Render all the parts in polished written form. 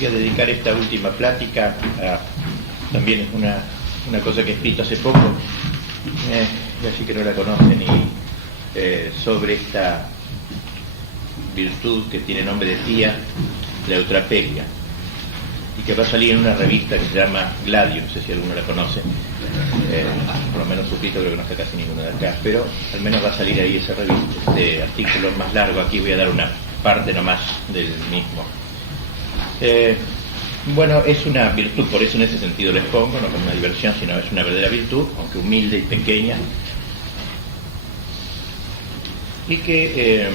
voy a dedicar esta última plática a también una cosa que he escrito hace poco, así que no la conocen, sobre esta virtud que tiene nombre de tía, la eutrapelia, y que va a salir en una revista que se llama Gladio, no sé si alguno la conoce, por lo menos suscrito, creo que no está casi ninguno de acá, pero al menos va a salir ahí esa revista, este artículo más largo. Aquí voy a dar una parte nomás del mismo. Bueno, es una virtud, por eso en ese sentido les pongo, no como una diversión, sino es una verdadera virtud, aunque humilde y pequeña, y que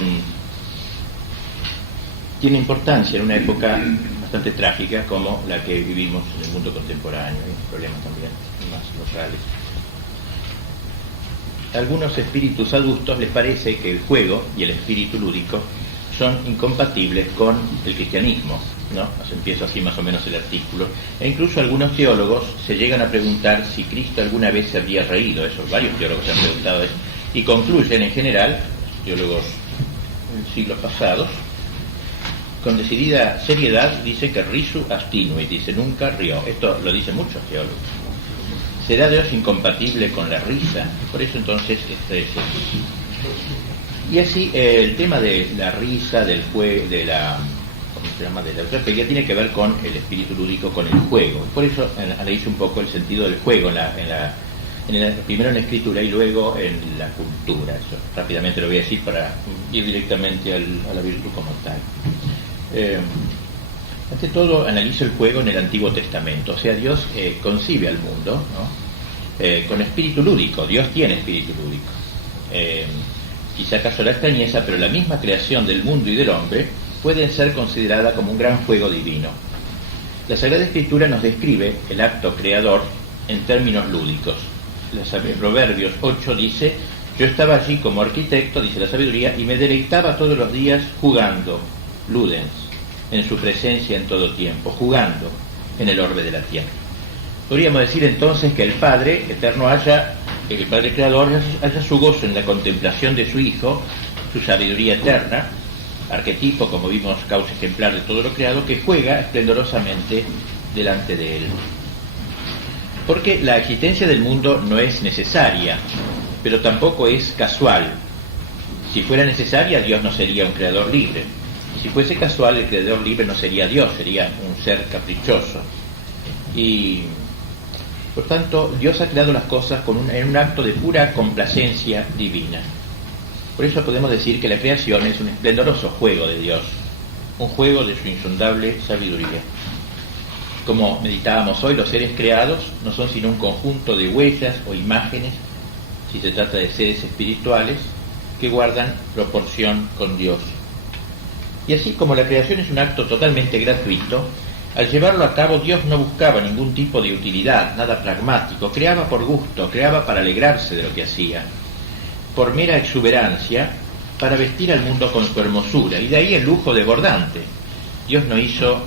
tiene importancia en una época bastante trágica como la que vivimos en el mundo contemporáneo, y problemas también más locales. A algunos espíritus adultos les parece que el juego y el espíritu lúdico son incompatibles con el cristianismo, ¿no? Empiezo así más o menos el artículo. E incluso algunos teólogos se llegan a preguntar si Cristo alguna vez se habría reído. Varios teólogos se han preguntado eso, y concluyen en general, teólogos en siglos pasados, con decidida seriedad, dice que risu astinuit, dice nunca rió. Esto lo dicen muchos teólogos. ¿Será Dios incompatible con la risa? Por eso entonces y así el tema de la risa, del juego, de la eutrapelia, tiene que ver con el espíritu lúdico, con el juego. Por eso analizo un poco el sentido del juego primero en la escritura y luego en la cultura. Eso rápidamente lo voy a decir para ir directamente a la virtud como tal. Ante todo analizo el juego en el Antiguo Testamento. O sea, Dios concibe al mundo, ¿no? Con espíritu lúdico. Dios tiene espíritu lúdico. Quizá acaso la extrañeza, pero la misma creación del mundo y del hombre puede ser considerada como un gran juego divino. La Sagrada Escritura nos describe el acto creador en términos lúdicos. Proverbios 8 dice: yo estaba allí como arquitecto, dice la sabiduría, y me deleitaba todos los días jugando, ludens, en su presencia en todo tiempo, jugando en el orbe de la tierra. Podríamos decir entonces que el Padre eterno el Padre Creador haya su gozo en la contemplación de su Hijo, su sabiduría eterna, arquetipo, como vimos, causa ejemplar de todo lo creado, que juega esplendorosamente delante de él. Porque la existencia del mundo no es necesaria, pero tampoco es casual. Si fuera necesaria, Dios no sería un creador libre. Si fuese casual, el creador libre no sería Dios, sería un ser caprichoso. Y por tanto, Dios ha creado las cosas en un acto de pura complacencia divina. Por eso podemos decir que la creación es un esplendoroso juego de Dios, un juego de su insondable sabiduría. Como meditábamos hoy, los seres creados no son sino un conjunto de huellas o imágenes, si se trata de seres espirituales, que guardan proporción con Dios. Y así como la creación es un acto totalmente gratuito, al llevarlo a cabo Dios no buscaba ningún tipo de utilidad, nada pragmático, creaba por gusto, creaba para alegrarse de lo que hacía, por mera exuberancia, para vestir al mundo con su hermosura, y de ahí el lujo desbordante. Dios no hizo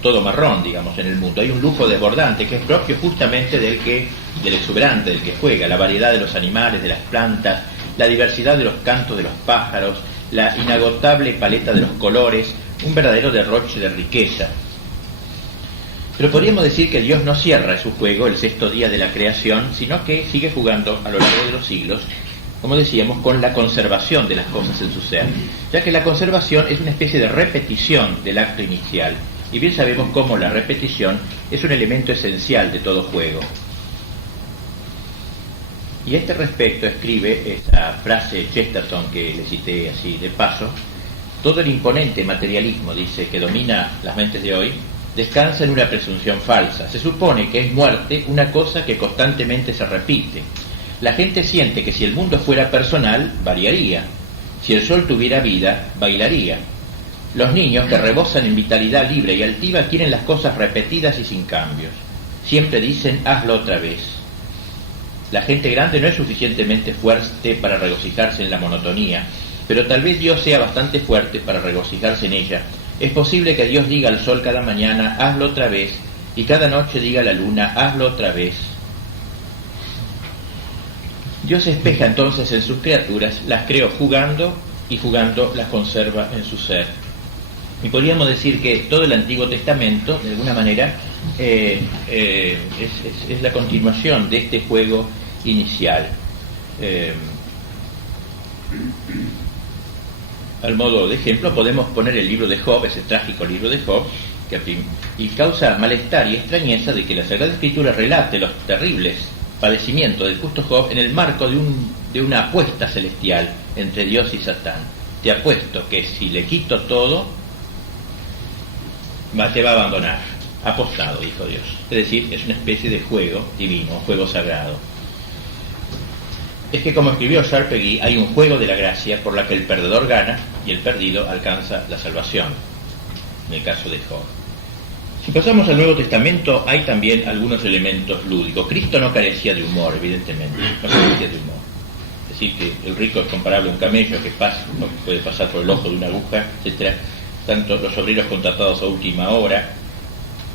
todo marrón, digamos, en el mundo. Hay un lujo desbordante que es propio justamente del exuberante, del que juega, la variedad de los animales, de las plantas, la diversidad de los cantos de los pájaros, la inagotable paleta de los colores, un verdadero derroche de riqueza. Pero podríamos decir que Dios no cierra su juego el sexto día de la creación, sino que sigue jugando a lo largo de los siglos, como decíamos, con la conservación de las cosas en su ser, ya que la conservación es una especie de repetición del acto inicial, y bien sabemos cómo la repetición es un elemento esencial de todo juego. Y a este respecto escribe esa frase Chesterton que le cité así de paso: todo el imponente materialismo, dice, que domina las mentes de hoy, descansa en una presunción falsa. Se supone que es muerte una cosa que constantemente se repite. La gente siente que si el mundo fuera personal, variaría. Si el sol tuviera vida, bailaría. Los niños, que rebosan en vitalidad libre y altiva, quieren las cosas repetidas y sin cambios. Siempre dicen: hazlo otra vez. La gente grande no es suficientemente fuerte para regocijarse en la monotonía, pero tal vez Dios sea bastante fuerte para regocijarse en ella. Es posible que Dios diga al sol cada mañana: hazlo otra vez, y cada noche diga a la luna: hazlo otra vez. Dios espeja entonces en sus criaturas, las creó jugando, y jugando las conserva en su ser. Y podríamos decir que todo el Antiguo Testamento, de alguna manera, es la continuación de este juego inicial. Al modo de ejemplo, podemos poner el libro de Job, ese trágico libro de Job, y causa malestar y extrañeza de que la Sagrada Escritura relate los terribles padecimientos del justo Job en el marco de una apuesta celestial entre Dios y Satán. Te apuesto que si le quito todo, te va a abandonar. Apostado, dijo Dios. Es decir, es una especie de juego divino, juego sagrado. Es que, como escribió Sharpegui, hay un juego de la gracia por la que el perdedor gana y el perdido alcanza la salvación, en el caso de Job. Si pasamos al Nuevo Testamento, hay también algunos elementos lúdicos. Cristo no carecía de humor, evidentemente, no carecía de humor. Es decir, que el rico es comparable a un camello que puede pasar por el ojo de una aguja, etc. Tanto los obreros contratados a última hora,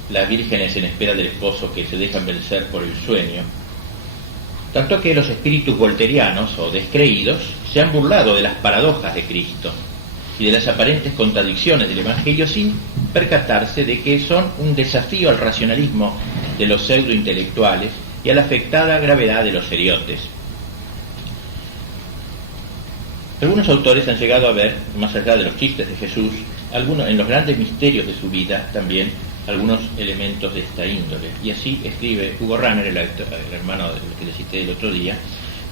las vírgenes en espera del esposo que se dejan vencer por el sueño, tanto que los espíritus volterianos o descreídos se han burlado de las paradojas de Cristo y de las aparentes contradicciones del Evangelio sin percatarse de que son un desafío al racionalismo de los pseudointelectuales y a la afectada gravedad de los seriotes. Algunos autores han llegado a ver, más allá de los chistes de Jesús, en los grandes misterios de su vida también algunos elementos de esta índole. Y así escribe Hugo Ranner, el hermano del que le cité el otro día,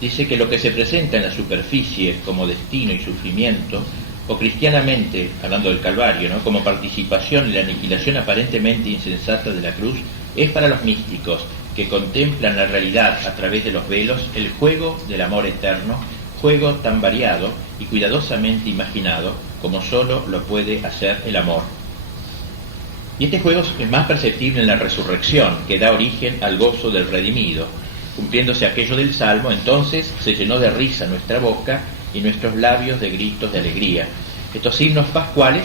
dice que lo que se presenta en la superficie como destino y sufrimiento, o cristianamente, hablando del Calvario, ¿no?, como participación en la aniquilación aparentemente insensata de la cruz, es para los místicos que contemplan la realidad a través de los velos el juego del amor eterno, juego tan variado y cuidadosamente imaginado como solo lo puede hacer el amor. Y este juego es más perceptible en la resurrección, que da origen al gozo del redimido. Cumpliéndose aquello del Salmo, entonces se llenó de risa nuestra boca y nuestros labios de gritos de alegría. Estos signos pascuales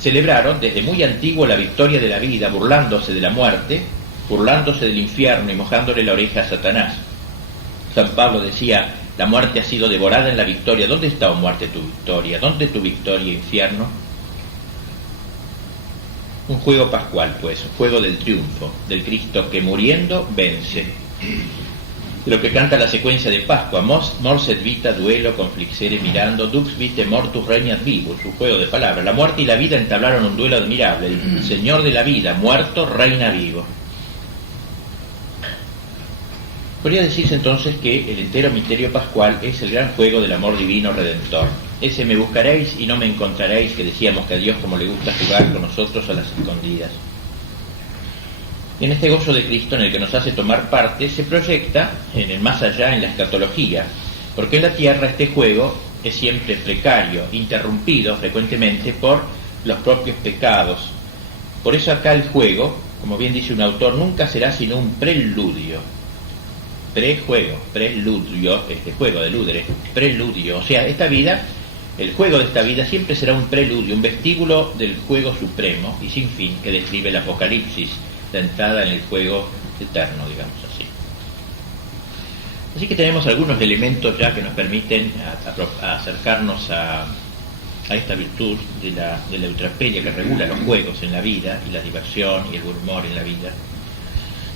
celebraron desde muy antiguo la victoria de la vida, burlándose de la muerte, burlándose del infierno y mojándole la oreja a Satanás. San Pablo decía: la muerte ha sido devorada en la victoria. ¿Dónde está, oh muerte, tu victoria? ¿Dónde tu victoria, infierno? Un juego pascual, pues, un juego del triunfo, del Cristo que muriendo vence. De lo que canta la secuencia de Pascua: mors et vita duelo conflixere mirando, dux vitae mortus regnat vivus, un juego de palabras. La muerte y la vida entablaron un duelo admirable. El Señor de la vida, muerto, reina vivo. Podría decirse entonces que el entero misterio pascual es el gran juego del amor divino redentor. Ese me buscaréis y no me encontraréis, que decíamos que a Dios como le gusta jugar con nosotros a las escondidas. Y en este gozo de Cristo en el que nos hace tomar parte, se proyecta en el más allá, en la escatología, porque en la tierra este juego es siempre precario, interrumpido frecuentemente por los propios pecados. Por eso acá el juego, como bien dice un autor, nunca será sino un preludio. Prejuego, preludio, este juego de ludere, preludio, o sea, esta vida, el juego de esta vida siempre será un preludio, un vestíbulo del juego supremo y sin fin que describe el Apocalipsis, la entrada en el juego eterno, digamos así. Así que tenemos algunos elementos ya que nos permiten acercarnos a esta virtud de la eutrapelia que regula los juegos en la vida y la diversión y el buen humor en la vida.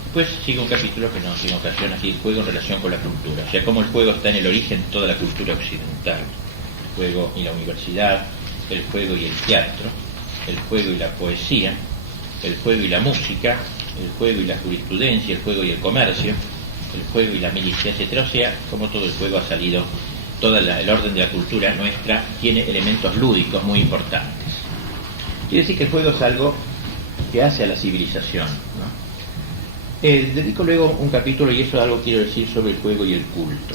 Después sigue un capítulo que nos tiene ocasión, así, el juego en relación con la cultura, o sea, cómo el juego está en el origen de toda la cultura occidental. El juego y la universidad, el juego y el teatro, el juego y la poesía, el juego y la música, el juego y la jurisprudencia, el juego y el comercio, el juego y la milicia, etc. O sea, como todo el juego ha salido, todo el orden de la cultura nuestra tiene elementos lúdicos muy importantes. Quiere decir que el juego es algo que hace a la civilización, ¿no? Dedico luego un capítulo, y eso algo quiero decir sobre el juego y el culto.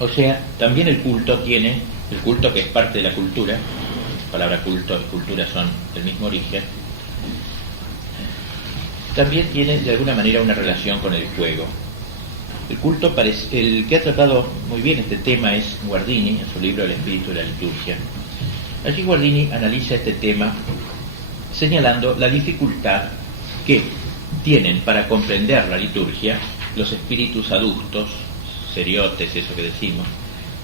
O sea, también el culto tiene, el culto que es parte de la cultura, la palabra culto y cultura son del mismo origen, también tiene de alguna manera una relación con el juego. El culto, el que ha tratado muy bien este tema es Guardini, en su libro El espíritu de la liturgia. Allí Guardini analiza este tema señalando la dificultad que tienen para comprender la liturgia los espíritus adultos, seriotes, eso que decimos,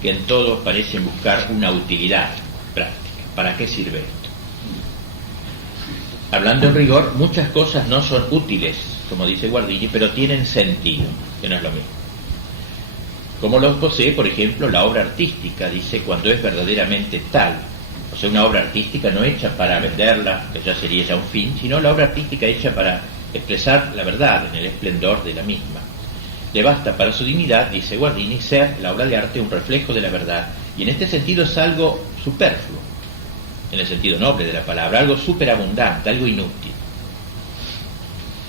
que en todo parecen buscar una utilidad práctica. ¿Para qué sirve esto? hablando en rigor, muchas cosas no son útiles, como dice Guardini, pero tienen sentido, que no es lo mismo. Como los posee, por ejemplo, la obra artística, dice, cuando es verdaderamente tal. O sea, una obra artística no hecha para venderla, que ya sería ya un fin, sino la obra artística hecha para expresar la verdad en el esplendor de la misma. Le basta para su dignidad, dice Guardini, ser la obra de arte un reflejo de la verdad, y en este sentido es algo superfluo, en el sentido noble de la palabra, algo superabundante, algo inútil.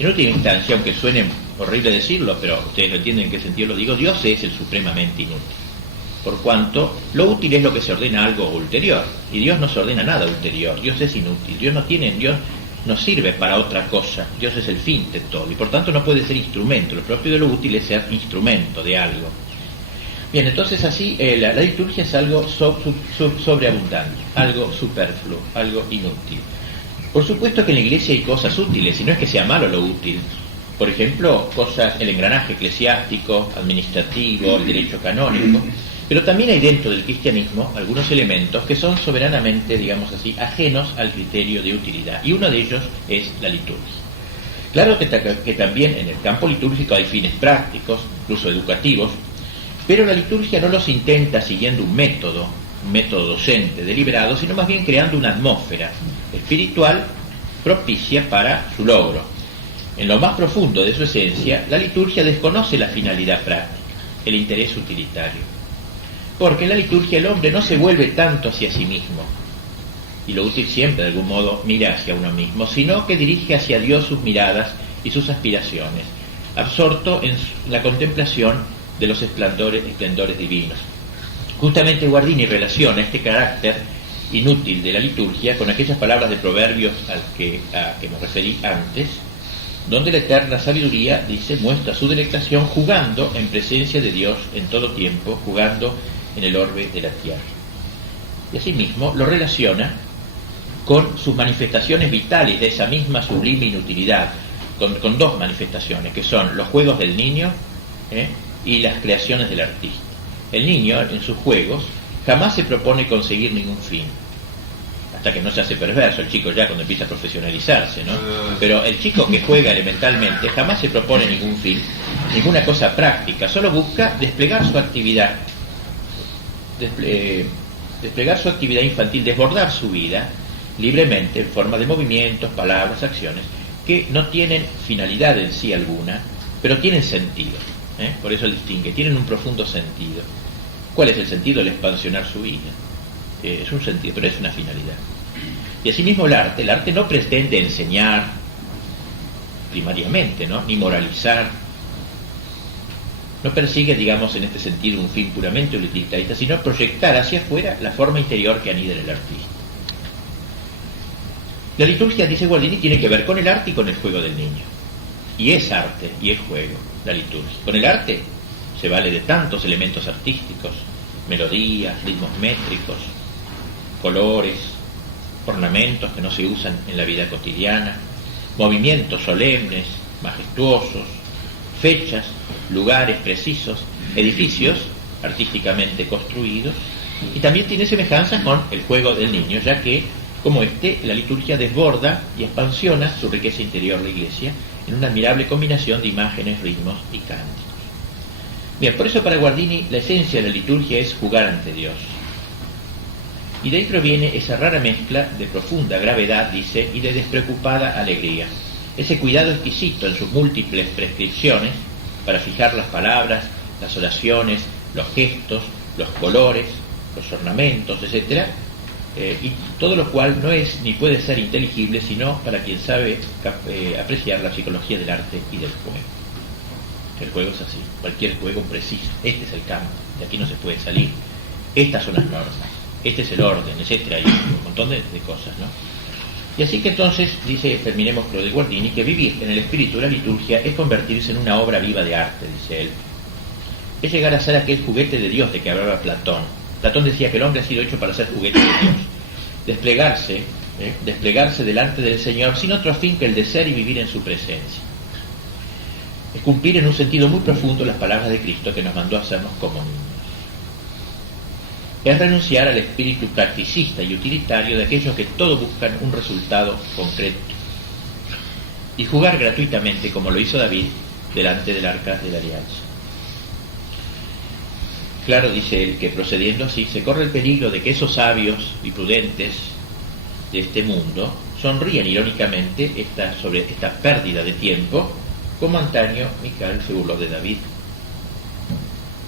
En última instancia, aunque suene horrible decirlo, pero ustedes lo entienden en qué sentido lo digo, Dios es el supremamente inútil, por cuanto lo útil es lo que se ordena algo ulterior, y Dios no se ordena nada ulterior. Dios es inútil, Dios no sirve para otra cosa, Dios es el fin de todo, y por tanto no puede ser instrumento. Lo propio de lo útil es ser instrumento de algo. Bien, entonces así la liturgia es algo sobreabundante, algo superfluo, algo inútil. Por supuesto que en la Iglesia hay cosas útiles, y no es que sea malo lo útil. Por ejemplo, el engranaje eclesiástico, administrativo, el derecho canónico, pero también hay dentro del cristianismo algunos elementos que son soberanamente, digamos así, ajenos al criterio de utilidad, y uno de ellos es la liturgia. Claro que también en el campo litúrgico hay fines prácticos, incluso educativos, pero la liturgia no los intenta siguiendo un método docente deliberado, sino más bien creando una atmósfera espiritual propicia para su logro. En lo más profundo de su esencia, la liturgia desconoce la finalidad práctica, el interés utilitario, porque en la liturgia el hombre no se vuelve tanto hacia sí mismo, y lo útil siempre de algún modo mira hacia uno mismo, sino que dirige hacia Dios sus miradas y sus aspiraciones, absorto en la contemplación de los esplendores divinos. Justamente Guardini relaciona este carácter inútil de la liturgia con aquellas palabras de Proverbios a que me referí antes, donde la eterna sabiduría, dice, muestra su delectación jugando en presencia de Dios en todo tiempo, jugando en el orbe de la tierra. Y asimismo lo relaciona con sus manifestaciones vitales de esa misma sublime inutilidad, con dos manifestaciones, que son los juegos del niño y las creaciones del artista. El niño, en sus juegos, jamás se propone conseguir ningún fin, hasta que no se hace perverso el chico ya cuando empieza a profesionalizarse, ¿no? Pero el chico que juega elementalmente jamás se propone ningún fin, ninguna cosa práctica, solo busca desplegar su actividad, desplegar su actividad infantil, desbordar su vida libremente en forma de movimientos, palabras, acciones, que no tienen finalidad en sí alguna, pero tienen sentido, por eso distingue, tienen un profundo sentido. ¿Cuál es el sentido? El expansionar su vida. Es un sentido, pero es una finalidad. Y asimismo el arte no pretende enseñar primariamente, ¿no? Ni moralizar, no persigue, digamos, en este sentido un fin puramente utilitarista, sino proyectar hacia afuera la forma interior que anida en el artista. La liturgia, dice Guardini, tiene que ver con el arte y con el juego del niño. Y es arte y es juego, la liturgia. Con el arte se vale de tantos elementos artísticos, melodías, ritmos métricos, colores, ornamentos que no se usan en la vida cotidiana, movimientos solemnes, majestuosos, fechas, lugares precisos, edificios artísticamente construidos, y también tiene semejanzas con el juego del niño, ya que, como la liturgia desborda y expansiona su riqueza interior de la Iglesia en una admirable combinación de imágenes, ritmos y cánticos. Bien, por eso para Guardini la esencia de la liturgia es jugar ante Dios. Y de ahí proviene esa rara mezcla de profunda gravedad, dice, y de despreocupada alegría. Ese cuidado exquisito en sus múltiples prescripciones para fijar las palabras, las oraciones, los gestos, los colores, los ornamentos, etc. Y todo lo cual no es ni puede ser inteligible sino para quien sabe apreciar la psicología del arte y del juego. El juego es así, cualquier juego preciso. Este es el campo, de aquí no se puede salir. Estas son las normas, este es el orden, etcétera. Hay un montón de cosas, ¿no? Y así que entonces, terminemos con lo de Guardini, que vivir en el espíritu de la liturgia es convertirse en una obra viva de arte, dice él. Es llegar a ser aquel juguete de Dios de que hablaba Platón. Platón decía que el hombre ha sido hecho para ser juguete de Dios. Desplegarse delante del Señor sin otro fin que el de ser y vivir en su presencia. Es cumplir en un sentido muy profundo las palabras de Cristo que nos mandó a hacernos como niños. Es renunciar al espíritu practicista y utilitario de aquellos que todo buscan un resultado concreto, y jugar gratuitamente, como lo hizo David, delante del arca de la alianza. Claro, dice él, que procediendo así se corre el peligro de que esos sabios y prudentes de este mundo sonrían irónicamente sobre esta pérdida de tiempo, como antaño Mical se burló de David,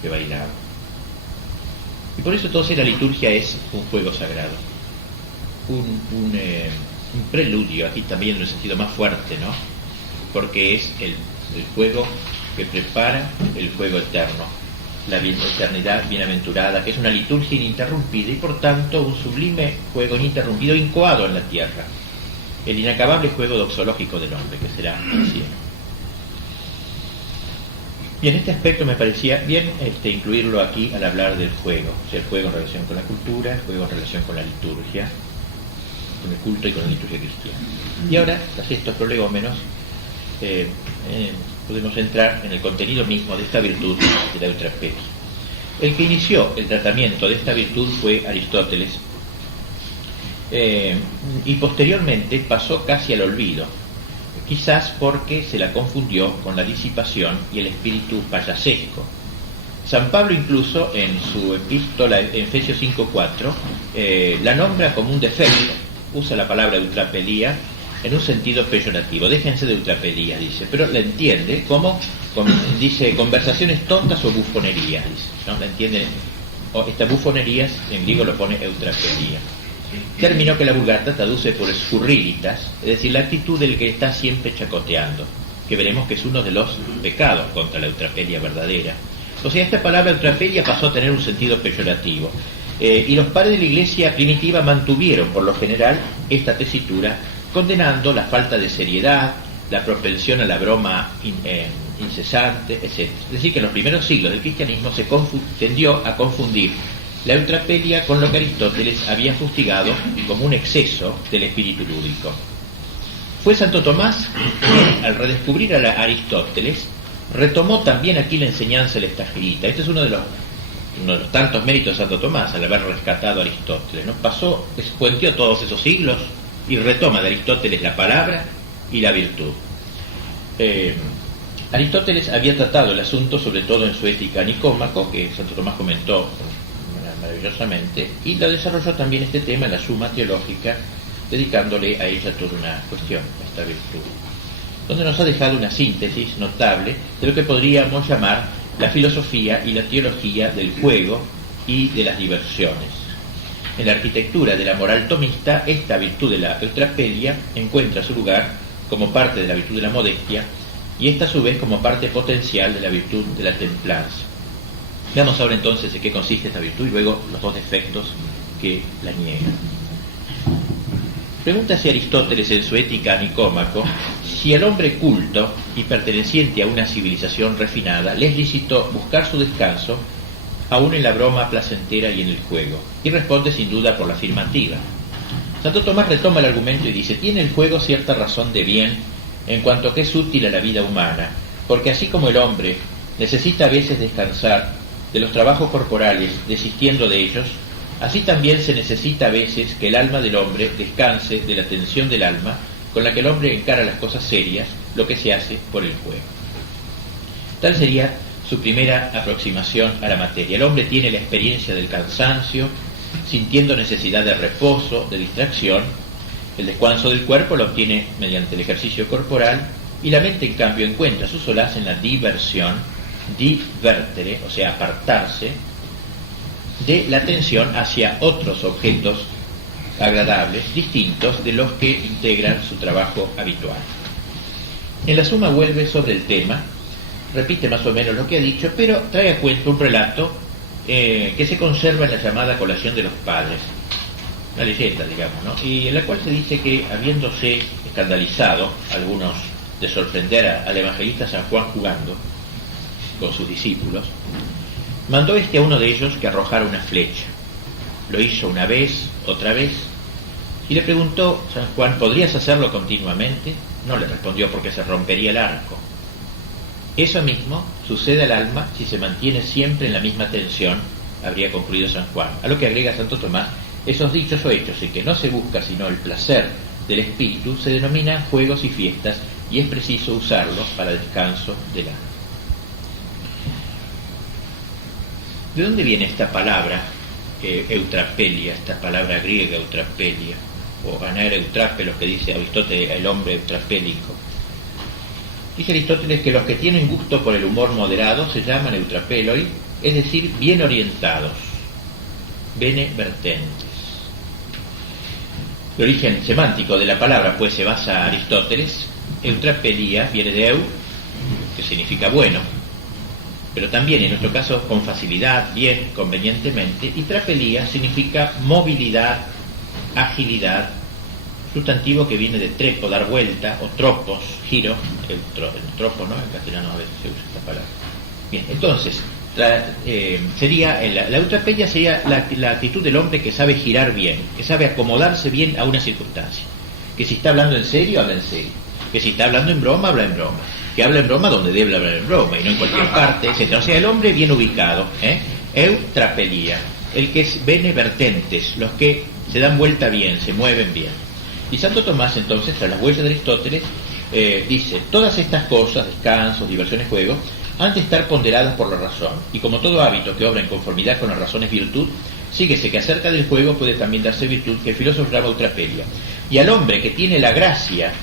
que bailaba. Y por eso entonces la liturgia es un juego sagrado, un preludio, aquí también en el sentido más fuerte, ¿no? Porque es el juego que prepara el juego eterno, la eternidad bienaventurada, que es una liturgia ininterrumpida y por tanto un sublime juego ininterrumpido incoado en la tierra, el inacabable juego doxológico del hombre, que será el cielo. Y en este aspecto me parecía bien incluirlo aquí al hablar del juego, o sea, el juego en relación con la cultura, el juego en relación con la liturgia, con el culto y con la liturgia cristiana. Y ahora, tras estos prolegómenos, podemos entrar en el contenido mismo de esta virtud de la eutrapelia. El que inició el tratamiento de esta virtud fue Aristóteles, y posteriormente pasó casi al olvido, quizás porque se la confundió con la disipación y el espíritu payasesco. San Pablo incluso en su epístola en Efesios 5:4 la nombra como un defecto, usa la palabra eutrapelía en un sentido peyorativo. Déjense de eutrapelía, dice, pero la entiende como, dice, conversaciones tontas o bufonerías, dice, ¿no? La entienden, estas bufonerías en griego lo pone eutrapelía. Término que la Vulgata traduce por escurrilitas, es decir, la actitud del que está siempre chacoteando, que veremos que es uno de los pecados contra la eutrapelia verdadera. O sea, esta palabra eutrapelia pasó a tener un sentido peyorativo, y los padres de la Iglesia primitiva mantuvieron, por lo general, esta tesitura, condenando la falta de seriedad, la propensión a la broma incesante, etc. Es decir, que en los primeros siglos del cristianismo se tendió a confundir la eutrapelia con lo que Aristóteles había fustigado como un exceso del espíritu lúdico. Fue Santo Tomás quien, al redescubrir a Aristóteles, retomó también aquí la enseñanza del Estagirita. Este es uno de los tantos méritos de Santo Tomás, al haber rescatado a Aristóteles, ¿no? Despuenteó todos esos siglos y retoma de Aristóteles la palabra y la virtud. Aristóteles había tratado el asunto sobre todo en su Ética Nicómaco, que Santo Tomás comentó maravillosamente, y lo desarrolló también este tema en la Suma Teológica, dedicándole a ella toda una cuestión, a esta virtud, donde nos ha dejado una síntesis notable de lo que podríamos llamar la filosofía y la teología del juego y de las diversiones. En la arquitectura de la moral tomista, esta virtud de la eutrapelia encuentra su lugar como parte de la virtud de la modestia, y esta a su vez como parte potencial de la virtud de la templanza. Veamos ahora entonces en qué consiste esta virtud y luego los dos defectos que la niegan. Pregúntase Aristóteles en su Ética Nicómaco si al hombre culto y perteneciente a una civilización refinada le es lícito buscar su descanso aún en la broma placentera y en el juego, y responde sin duda por la afirmativa. Santo Tomás retoma el argumento y dice: tiene el juego cierta razón de bien en cuanto que es útil a la vida humana, porque así como el hombre necesita a veces descansar de los trabajos corporales desistiendo de ellos, así también se necesita a veces que el alma del hombre descanse de la tensión del alma con la que el hombre encara las cosas serias, lo que se hace por el juego. Tal sería su primera aproximación a la materia. El hombre tiene la experiencia del cansancio, sintiendo necesidad de reposo, de distracción. El descanso del cuerpo lo obtiene mediante el ejercicio corporal, y la mente, en cambio, encuentra su solaz en la diversión, divertere, o sea, apartarse de la atención hacia otros objetos agradables, distintos de los que integran su trabajo habitual. En la Suma vuelve sobre el tema, repite más o menos lo que ha dicho, pero trae a cuento un relato que se conserva en la llamada Colación de los Padres, una leyenda, digamos, ¿no? Y en la cual se dice que, habiéndose escandalizado algunos de sorprender al evangelista San Juan jugando con sus discípulos, mandó a uno de ellos que arrojara una flecha. Lo hizo una vez, otra vez, y le preguntó San Juan: ¿podrías hacerlo continuamente? No, le respondió, porque se rompería el arco. Eso mismo sucede al alma si se mantiene siempre en la misma tensión, habría concluido San Juan. A lo que agrega Santo Tomás: esos dichos o hechos en que no se busca sino el placer del espíritu se denominan juegos y fiestas y es preciso usarlos para el descanso del alma. ¿De dónde viene esta palabra eutrapelia, esta palabra griega eutrapelia, o anaera eutrapelos, que dice Aristóteles, el hombre eutrapélico? Dice Aristóteles que los que tienen gusto por el humor moderado se llaman eutrapeloi, es decir, bien orientados, bene vertentes. El origen semántico de la palabra pues se basa en Aristóteles. Eutrapelia viene de eu, que significa bueno, pero también en nuestro caso con facilidad, bien, convenientemente, y trapelia significa movilidad, agilidad, sustantivo que viene de trepo, dar vuelta, o tropos, giro, el tropo, ¿no? En castellano a veces se usa esta palabra. Bien, entonces, sería la eutrapelia sería la actitud del hombre que sabe girar bien, que sabe acomodarse bien a una circunstancia, que si está hablando en serio, habla en serio, que si está hablando en broma, habla en broma, que habla en broma donde debe hablar en broma y no en cualquier parte, etc. O sea, el hombre bien ubicado, eutrapelia, el que es bene vertentes, los que se dan vuelta bien, se mueven bien. Y Santo Tomás, entonces, tras las huellas de Aristóteles, dice, todas estas cosas, descansos, diversiones, juegos, han de estar ponderadas por la razón, y como todo hábito que obra en conformidad con la razón es virtud, síguese que acerca del juego puede también darse virtud, que el filósofo llama eutrapelia. Y al hombre que tiene la gracia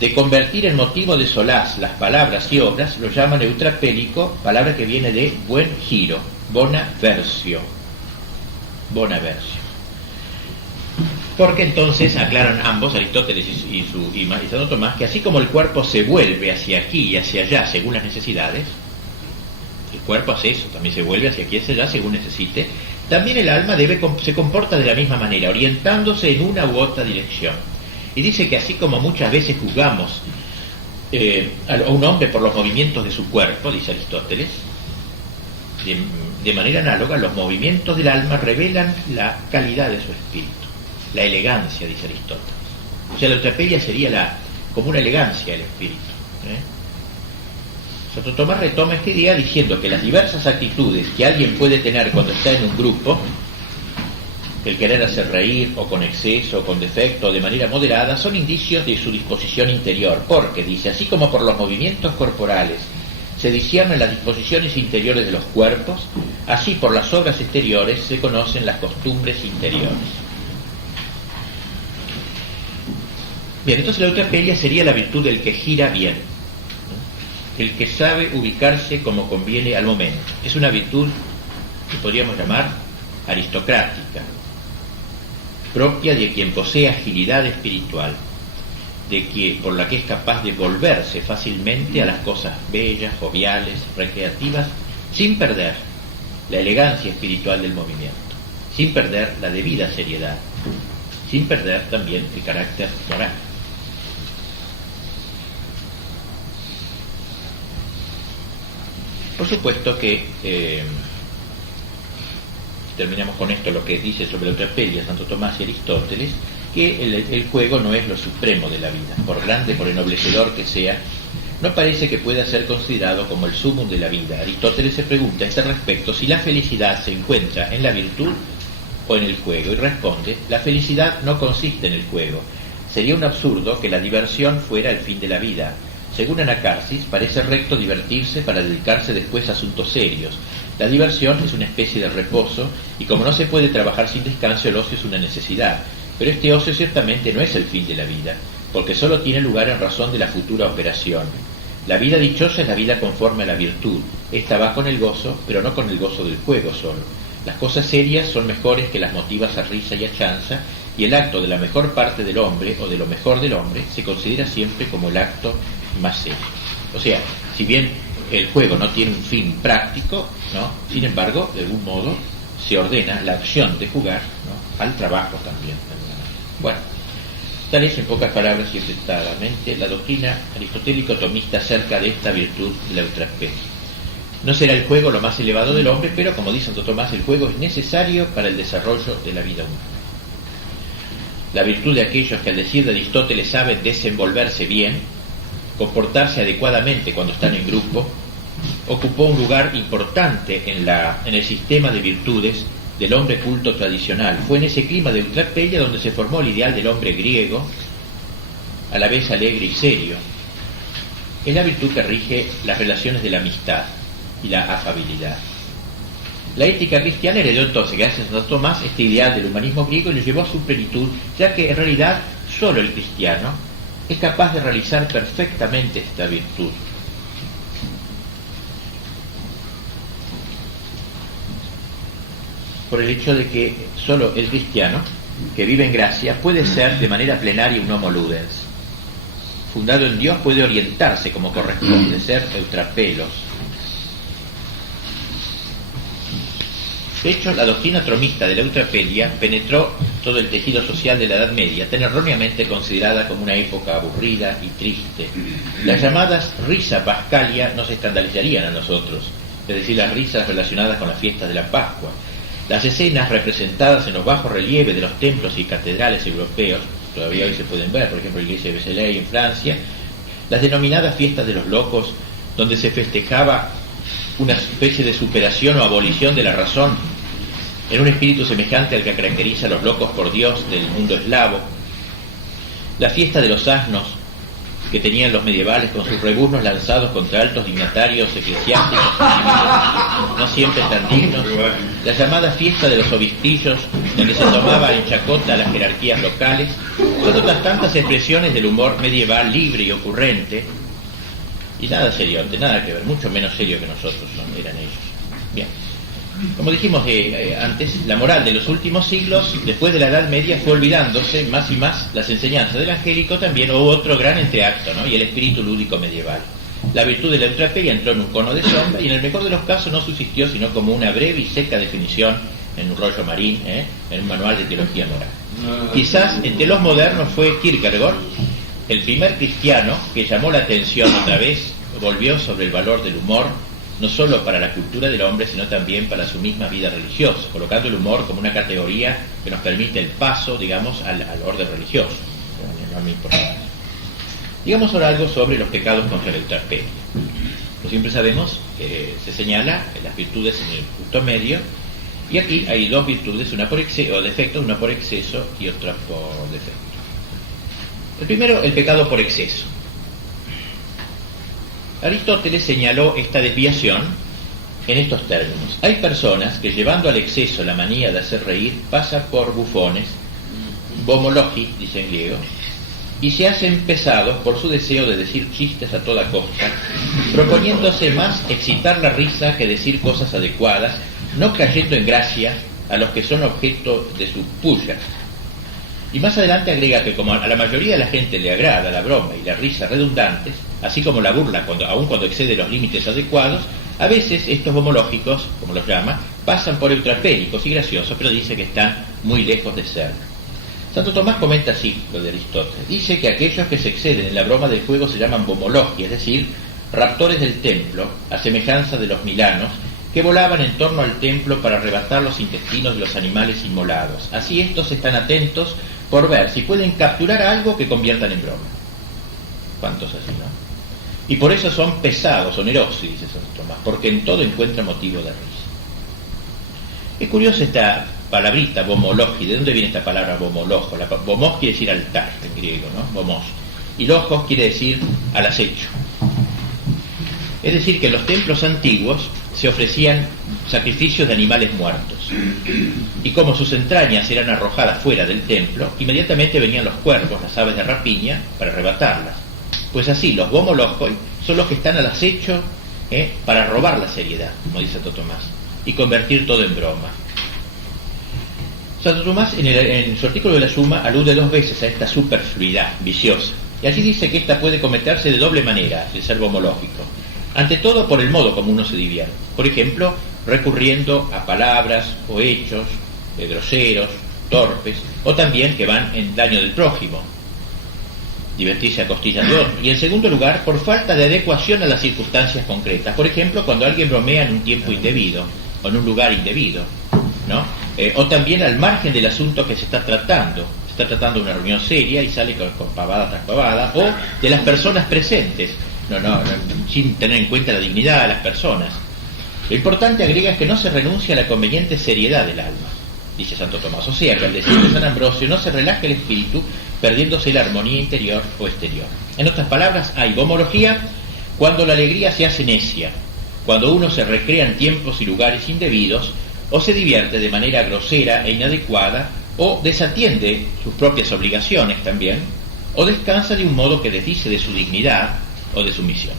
de convertir en motivo de solaz las palabras y obras, lo llaman eutrapélico, palabra que viene de buen giro, bona versio. Porque entonces aclaran ambos, Aristóteles y Santo Tomás, que así como el cuerpo se vuelve hacia aquí y hacia allá según las necesidades, el cuerpo hace eso, también se vuelve hacia aquí y hacia allá según necesite, también el alma se comporta de la misma manera, orientándose en una u otra dirección. Y dice que así como muchas veces juzgamos a un hombre por los movimientos de su cuerpo, dice Aristóteles, de manera análoga, los movimientos del alma revelan la calidad de su espíritu. La elegancia, dice Aristóteles. O sea, la eutrapelia sería como una elegancia del espíritu. Santo Tomás retoma esta idea diciendo que las diversas actitudes que alguien puede tener cuando está en un grupo, el querer hacer reír, o con exceso, o con defecto, o de manera moderada, son indicios de su disposición interior, porque, dice, así como por los movimientos corporales se disciernen las disposiciones interiores de los cuerpos, así por las obras exteriores se conocen las costumbres interiores. Bien, entonces la eutrapelia sería la virtud del que gira bien, ¿no? El que sabe ubicarse como conviene al momento. Es una virtud que podríamos llamar aristocrática, propia de quien posee agilidad espiritual, por la que es capaz de volverse fácilmente a las cosas bellas, joviales, recreativas, sin perder la elegancia espiritual del movimiento, sin perder la debida seriedad, sin perder también el carácter moral. Por supuesto que terminamos con esto, lo que dice sobre la eutrapelia Santo Tomás y Aristóteles, que el juego no es lo supremo de la vida, por grande, por ennoblecedor que sea, no parece que pueda ser considerado como el sumum de la vida. Aristóteles se pregunta a este respecto si la felicidad se encuentra en la virtud o en el juego, y responde, la felicidad no consiste en el juego. Sería un absurdo que la diversión fuera el fin de la vida. Según Anacarsis, parece recto divertirse para dedicarse después a asuntos serios. La diversión es una especie de reposo, y como no se puede trabajar sin descanso, el ocio es una necesidad. Pero este ocio ciertamente no es el fin de la vida, porque solo tiene lugar en razón de la futura operación. La vida dichosa es la vida conforme a la virtud. Esta va con el gozo, pero no con el gozo del juego solo. Las cosas serias son mejores que las motivas a risa y a chanza, y el acto de la mejor parte del hombre, o de lo mejor del hombre, se considera siempre como el acto más serio. O sea, si bien el juego no tiene un fin práctico, ¿no?, sin embargo, de algún modo, se ordena la acción de jugar, ¿no?, al trabajo también. Bueno, tal es en pocas palabras y acertadamente la doctrina aristotélico-tomista acerca de esta virtud de la eutrapelia. No será el juego lo más elevado del hombre, pero como dice Santo Tomás, el juego es necesario para el desarrollo de la vida humana. La virtud de aquellos que, al decir de Aristóteles, saben desenvolverse bien, comportarse adecuadamente cuando están en grupo, ocupó un lugar importante en el sistema de virtudes del hombre culto tradicional. Fue en ese clima de eutrapelia donde se formó el ideal del hombre griego, a la vez alegre y serio, es la virtud que rige las relaciones de la amistad y la afabilidad. La ética cristiana heredó entonces, gracias a Santo Tomás, este ideal del humanismo griego y lo llevó a su plenitud, ya que en realidad solo el cristiano es capaz de realizar perfectamente esta virtud. Por el hecho de que solo el cristiano que vive en gracia puede ser de manera plenaria un homo ludens. Fundado en Dios puede orientarse como corresponde, ser eutrapelos. De hecho, la doctrina tromista de la eutrapelia penetró todo el tejido social de la Edad Media, tan erróneamente considerada como una época aburrida y triste. Las llamadas risa pascalia nos escandalizarían a nosotros, es decir, las risas relacionadas con las fiestas de la Pascua. Las escenas representadas en los bajos relieves de los templos y catedrales europeos, todavía hoy se pueden ver, por ejemplo, la iglesia de Vézelay en Francia, las denominadas fiestas de los locos, donde se festejaba una especie de superación o abolición de la razón en un espíritu semejante al que caracteriza a los locos por Dios del mundo eslavo, la fiesta de los asnos que tenían los medievales con sus rebuznos lanzados contra altos dignatarios eclesiásticos, no siempre tan dignos, la llamada fiesta de los obispillos, donde se tomaba en chacota a las jerarquías locales, son otras tantas expresiones del humor medieval libre y ocurrente, y nada seriote, nada que ver, mucho menos serio que nosotros eran ellos. Bien. Como dijimos antes, la moral de los últimos siglos, después de la Edad Media, fue olvidándose más y más las enseñanzas del angélico. También hubo otro gran entreacto, ¿no? Y el espíritu lúdico medieval. La virtud de la eutrapelia entró en un cono de sombra y en el mejor de los casos no subsistió sino como una breve y seca definición en un rollo marín, en un manual de teología moral. Quizás entre los modernos fue Kierkegaard, el primer cristiano que llamó la atención otra vez, volvió sobre el valor del humor, no solo para la cultura del hombre, sino también para su misma vida religiosa, colocando el humor como una categoría que nos permite el paso, digamos, al orden religioso. No me importa. Digamos ahora algo sobre los pecados contra la eutrapelia. Como siempre sabemos, se señala las virtudes en el punto medio, y aquí hay dos virtudes, una por exceso, o defectos, una por exceso y otra por defecto. El primero, el pecado por exceso. Aristóteles señaló esta desviación en estos términos. Hay personas que, llevando al exceso la manía de hacer reír, pasan por bufones, bomologi, dice en griego, y se hacen pesados por su deseo de decir chistes a toda costa, proponiéndose más excitar la risa que decir cosas adecuadas, no cayendo en gracia a los que son objeto de sus pullas. Y más adelante agrega que como a la mayoría de la gente le agrada la broma y la risa redundantes, así como la burla aun cuando excede los límites adecuados, a veces estos homológicos, como los llama, pasan por eutrapélicos y graciosos, pero dice que están muy lejos de ser. Santo Tomás comenta así lo de Aristóteles. Dice que aquellos que se exceden en la broma del juego se llaman bomologi, es decir, raptores del templo, a semejanza de los milanos, que volaban en torno al templo para arrebatar los intestinos de los animales inmolados. Así estos están atentos por ver si pueden capturar algo que conviertan en broma. ¿Cuántos así, no? Y por eso son pesados, onerosos, dice Santo Tomás, porque en todo encuentran motivo de risa. Es curiosa esta palabrita, bomologi. ¿De dónde viene esta palabra bomolojo? Bomos quiere decir altar en griego, ¿no? Bomos. Y logos quiere decir al acecho. Es decir, que en los templos antiguos se ofrecían sacrificios de animales muertos. Y como sus entrañas eran arrojadas fuera del templo, inmediatamente venían los cuervos, las aves de rapiña, para arrebatarlas. Pues así, los bomologoi son los que están al acecho para robar la seriedad, como dice Santo Tomás, y convertir todo en broma. Santo Tomás, en su artículo de la Suma, alude 2 veces a esta superfluidad viciosa. Y allí dice que esta puede cometerse de doble manera, el ser bomológico. Ante todo, por el modo como uno se divierte. Por ejemplo, recurriendo a palabras o hechos groseros, torpes, o también que van en daño del prójimo. Divertirse a costillas de otro. Y en segundo lugar, por falta de adecuación a las circunstancias concretas. Por ejemplo, cuando alguien bromea en un tiempo indebido o en un lugar indebido, ¿no? O también al margen del asunto que se está tratando. Se está tratando de una reunión seria y sale con pavada tras pavada, o de las personas presentes, no, sin tener en cuenta la dignidad de las personas. Lo importante, agrega, es que no se renuncia a la conveniente seriedad del alma, dice Santo Tomás. O sea, que al decir de San Ambrosio, no se relaje el espíritu, perdiéndose la armonía interior o exterior. En otras palabras, hay bomología cuando la alegría se hace necia, cuando uno se recrea en tiempos y lugares indebidos, o se divierte de manera grosera e inadecuada, o desatiende sus propias obligaciones también, o descansa de un modo que desdice de su dignidad o de su misión.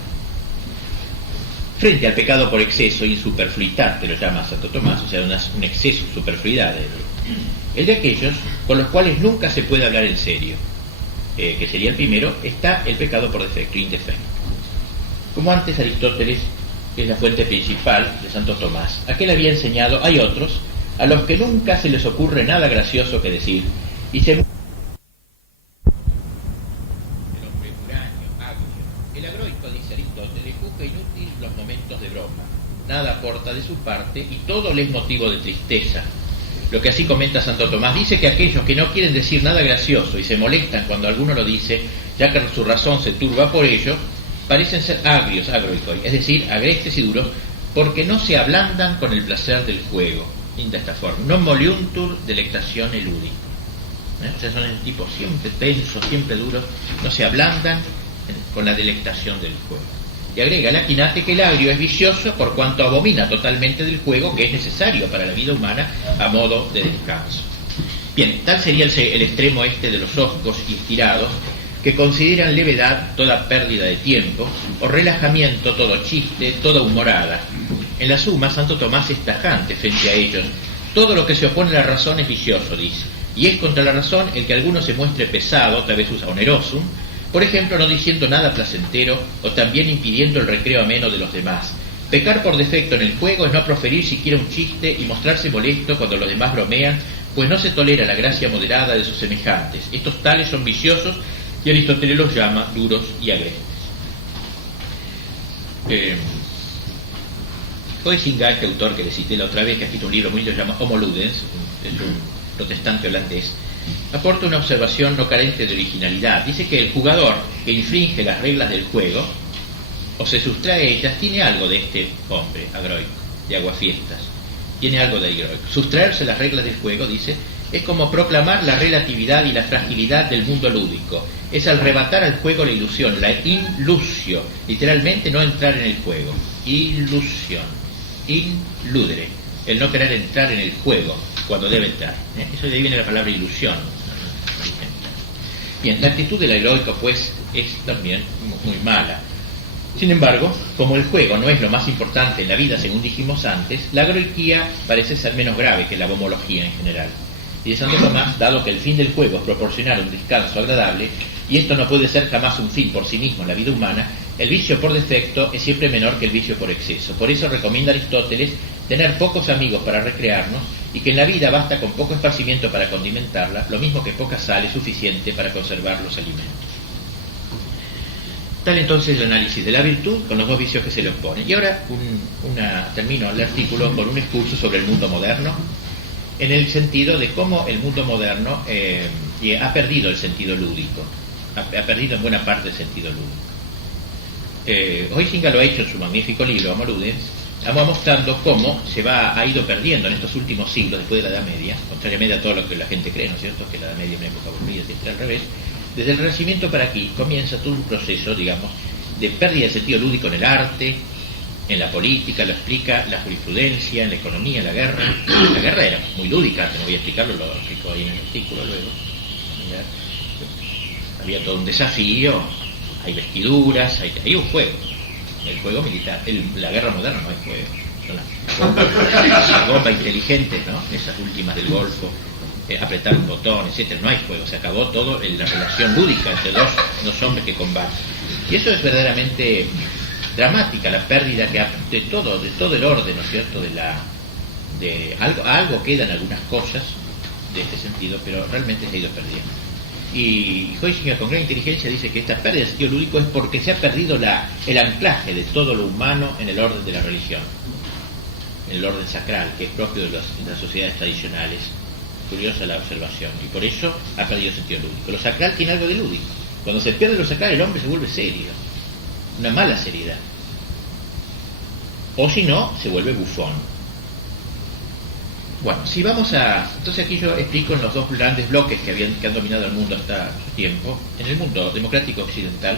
Frente al pecado por exceso y superfluidad, que lo llama Santo Tomás, o sea, un exceso, superfluidad, el de aquellos con los cuales nunca se puede hablar en serio, que sería el primero, está el pecado por defecto, indefecto. Como antes Aristóteles, que es la fuente principal de Santo Tomás, aquel había enseñado, hay otros a los que nunca se les ocurre nada gracioso que decir, y se... El hombre huraño, agrio. El agroico, dice Aristóteles, juzga inútil los momentos de broma, nada aporta de su parte y todo le es motivo de tristeza. Lo que así comenta Santo Tomás, dice que aquellos que no quieren decir nada gracioso y se molestan cuando alguno lo dice, ya que su razón se turba por ello, parecen ser agrios, agroicoi, es decir, agrestes y duros, porque no se ablandan con el placer del juego. De esta forma, non moliuntur delectazione ludi. O sea, son tipos siempre tensos, siempre duros, no se ablandan con la delectación del juego. Y agrega Laquinate que el agrio es vicioso por cuanto abomina totalmente del juego que es necesario para la vida humana a modo de descanso. Bien, tal sería el extremo este de los hoscos y estirados, que consideran levedad toda pérdida de tiempo, o relajamiento todo chiste, toda humorada. En la suma, Santo Tomás es tajante frente a ellos. Todo lo que se opone a la razón es vicioso, dice, y es contra la razón el que alguno se muestre pesado, tal vez usa onerosum, por ejemplo, no diciendo nada placentero, o también impidiendo el recreo ameno de los demás. Pecar por defecto en el juego es no proferir siquiera un chiste y mostrarse molesto cuando los demás bromean, pues no se tolera la gracia moderada de sus semejantes. Estos tales son viciosos, y Aristóteles los llama duros y agrestes. Huizinga, este autor que le cité la otra vez, que ha escrito un libro muy lindo, se llama Homo Ludens, es un protestante holandés, aporta una observación no carente de originalidad. Dice que el jugador que infringe las reglas del juego, o se sustrae a ellas, tiene algo de este hombre agroico, de aguafiestas, tiene algo de agroico. Sustraerse las reglas del juego, dice, es como proclamar la relatividad y la fragilidad del mundo lúdico. Es arrebatar al juego la ilusión, la inlusio, literalmente no entrar en el juego. Ilusión, inludere, el no querer entrar en el juego cuando debe entrar. Eso de ahí viene la palabra ilusión. Bien, la actitud del heroico, pues, es también muy mala. Sin embargo, como el juego no es lo más importante en la vida, según dijimos antes, la agroiquía parece ser menos grave que la bomología en general. Y de Santo Tomás, dado que el fin del juego es proporcionar un descanso agradable, y esto no puede ser jamás un fin por sí mismo en la vida humana, el vicio por defecto es siempre menor que el vicio por exceso. Por eso recomienda Aristóteles tener pocos amigos para recrearnos, y que en la vida basta con poco esparcimiento para condimentarla, lo mismo que poca sal es suficiente para conservar los alimentos. Tal entonces el análisis de la virtud con los dos vicios que se le oponen. Y ahora termino el artículo con un excurso sobre el mundo moderno, en el sentido de cómo el mundo moderno ha perdido el sentido lúdico, ha perdido en buena parte el sentido lúdico. Huizinga lo ha hecho en su magnífico libro, Homo Ludens, mostrando cómo ha ido perdiendo en estos últimos siglos, después de la Edad Media, contrariamente a todo lo que la gente cree, ¿no es cierto?, que la Edad Media es una época aburrida, etc. Al revés. Desde el Renacimiento para aquí comienza todo un proceso, digamos, de pérdida de sentido lúdico en el arte, en la política, lo explica la jurisprudencia, en la economía, en la guerra. La guerra era muy lúdica, no voy a explicarlo, lo explico ahí en el artículo luego. Había todo un desafío, hay vestiduras, hay un juego. El juego militar, la guerra moderna no hay juego. Son las bombas inteligentes, ¿no? Esas últimas del Golfo, apretar un botón, etcétera. No hay juego, se acabó todo en la relación lúdica entre dos hombres que combaten. Y eso es verdaderamente dramática, la pérdida que de todo el orden, ¿no es cierto? Algo quedan algunas cosas de este sentido, pero realmente se ha ido perdiendo. Y Huizinga con gran inteligencia dice que esta pérdida de sentido lúdico es porque se ha perdido el anclaje de todo lo humano en el orden de la religión, en el orden sacral, que es propio de las sociedades tradicionales. Curiosa la observación, y por eso ha perdido sentido lúdico. Lo sacral tiene algo de lúdico. Cuando se pierde lo sacral, el hombre se vuelve serio, una mala seriedad, o si no, se vuelve bufón. Bueno, si vamos entonces aquí yo explico en los dos grandes bloques que han dominado el mundo hasta su tiempo. En el mundo democrático occidental,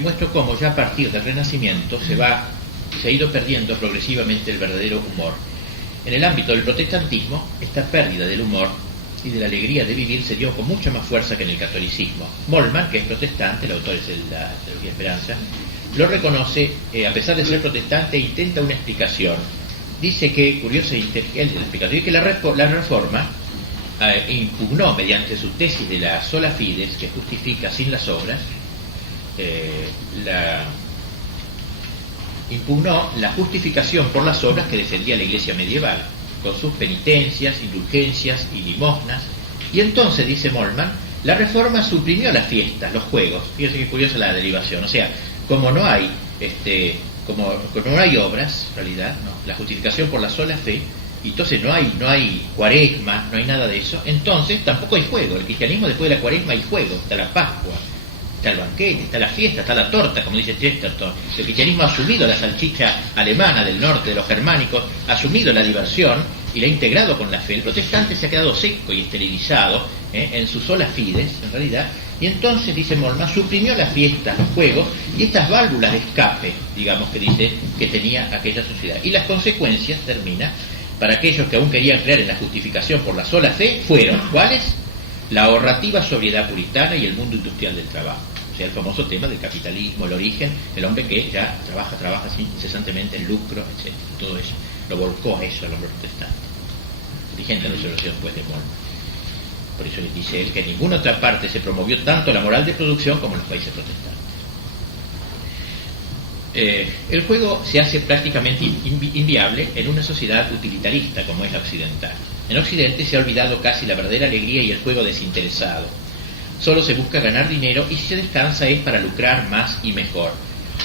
muestro cómo ya a partir del Renacimiento se ha ido perdiendo progresivamente el verdadero humor. En el ámbito del protestantismo, esta pérdida del humor y de la alegría de vivir se dio con mucha más fuerza que en el catolicismo. Moltmann, que es protestante, el autor es de la Teología Esperanza, lo reconoce, a pesar de ser protestante, e intenta una explicación. Dice que, curiosa e inteligente la explicación, que la Reforma impugnó mediante su tesis de la sola fides, que justifica sin las obras, impugnó la justificación por las obras que defendía la Iglesia medieval, con sus penitencias, indulgencias y limosnas. Y entonces, dice Moltmann, la Reforma suprimió las fiestas, los juegos. Fíjense que curiosa la derivación. O sea, como no hay obras, en realidad, ¿no? La justificación por la sola fe, y entonces no hay cuaresma, no hay nada de eso, entonces tampoco hay juego. El cristianismo, después de la cuaresma, hay juego. Está la Pascua, está el banquete, está la fiesta, está la torta, como dice Chesterton. El cristianismo ha asumido la salchicha alemana del norte, de los germánicos, ha asumido la diversión y la ha integrado con la fe. El protestante se ha quedado seco y esterilizado en su sola fides, en realidad, y entonces, dice Moltmann, suprimió las fiestas, los juegos y estas válvulas de escape, digamos, que dice que tenía aquella sociedad. Y las consecuencias, termina, para aquellos que aún querían creer en la justificación por la sola fe, fueron, ¿cuáles? La ahorrativa sobriedad puritana y el mundo industrial del trabajo. O sea, el famoso tema del capitalismo, el origen, el hombre que ya trabaja incesantemente en lucro, etc. Todo eso lo volcó a eso al hombre protestante. Vigente la resolución después de Moltmann. Por eso dice él que en ninguna otra parte se promovió tanto la moral de producción como en los países protestantes. El juego se hace prácticamente inviable en una sociedad utilitarista como es la occidental. En Occidente se ha olvidado casi la verdadera alegría y el juego desinteresado. Solo se busca ganar dinero y si se descansa es para lucrar más y mejor.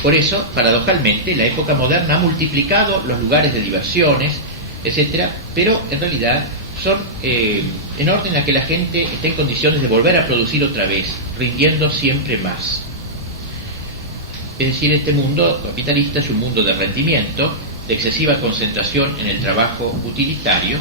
Por eso, paradojalmente, la época moderna ha multiplicado los lugares de diversiones, etc., pero en realidad son en orden a que la gente esté en condiciones de volver a producir otra vez, rindiendo siempre más. Es decir, este mundo capitalista es un mundo de rendimiento, de excesiva concentración en el trabajo utilitario,